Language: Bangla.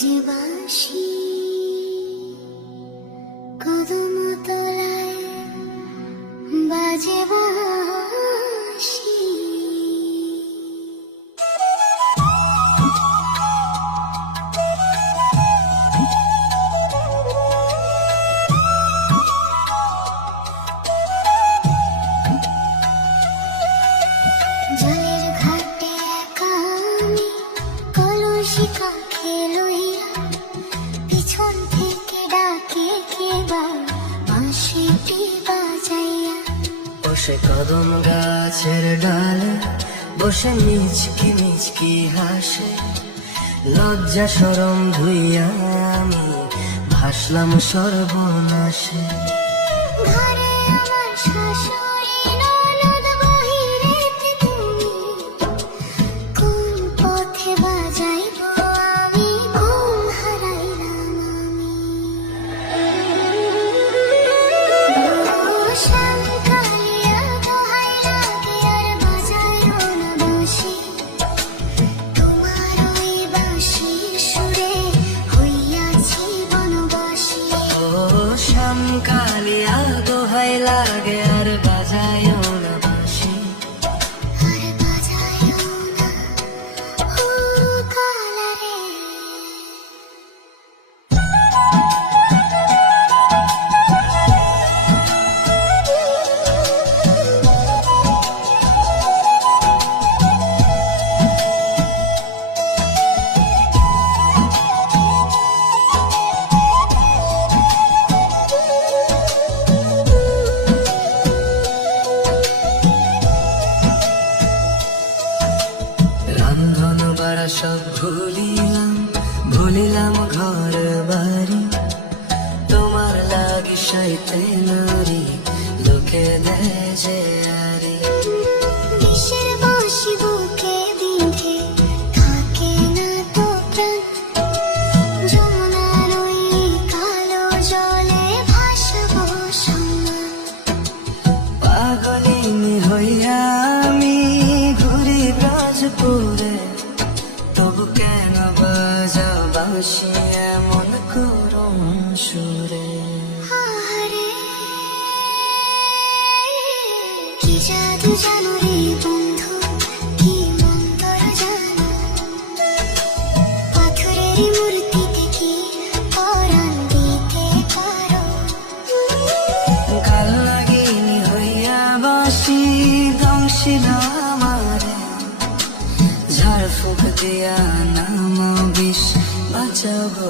যে বাঁশি কদম তলায় বাজে বাঁশি। জলের ঘাটে একা আমি কলসি কাঁখে লইয়া, পিছন থেকে ডাকে কেবা বাঁশিটি বাজাইয়া। বসে কদম গাছের ডালে বসে মিচকি মিচকি হাসে, লজ্জা শরম ধুইয়া আমি ভাসলাম সর্বনাশে। ঘরে আমার শাশুড়ি ননদ বাহিরেতে তুমি, কোন পথে বাজাইব আমি, ঘুম হারাইলাম আমি। শ্যাম কালিয়া দোহাই লাগে আর বাজাইও না বাঁশি, তোমার ওই বাঁশির সুরে হইয়াছি বনবাসী। ও শ্যাম কালিয়া দোহাই লাগে আর বাজায়ও না বাঁশি, আর বাজাইও না ও কালারে। রান্ধন বাড়া সব ভুলিলাম, ভুলিলাম ঘর বাড়ি, তোমার লাগি সাইতে নারী লোকে দেয় যে আরি। বিষের বাঁশি বুকে বিঁধে থাকে না তো প্রাণ, যমুনার ওই কালো জলে ভাসবো সম্মান। পাগলিনী হইয়া আমি ঘুরি ব্রজপুরে, তবু কেন বাজাও বাঁশি এমন করুণ সুরে। আহারে কি জাদু জানো রে বন্ধু, কি মন্তর জানো, পাথরের মূর্তিতে কি পরাণ দিতে পারো। কাল লাগিনি হইয়া বাঁশি ধ্বংসিল আমারে, ঝাড় ফুঁক দিয়া নাম বিষ বাঁচাবো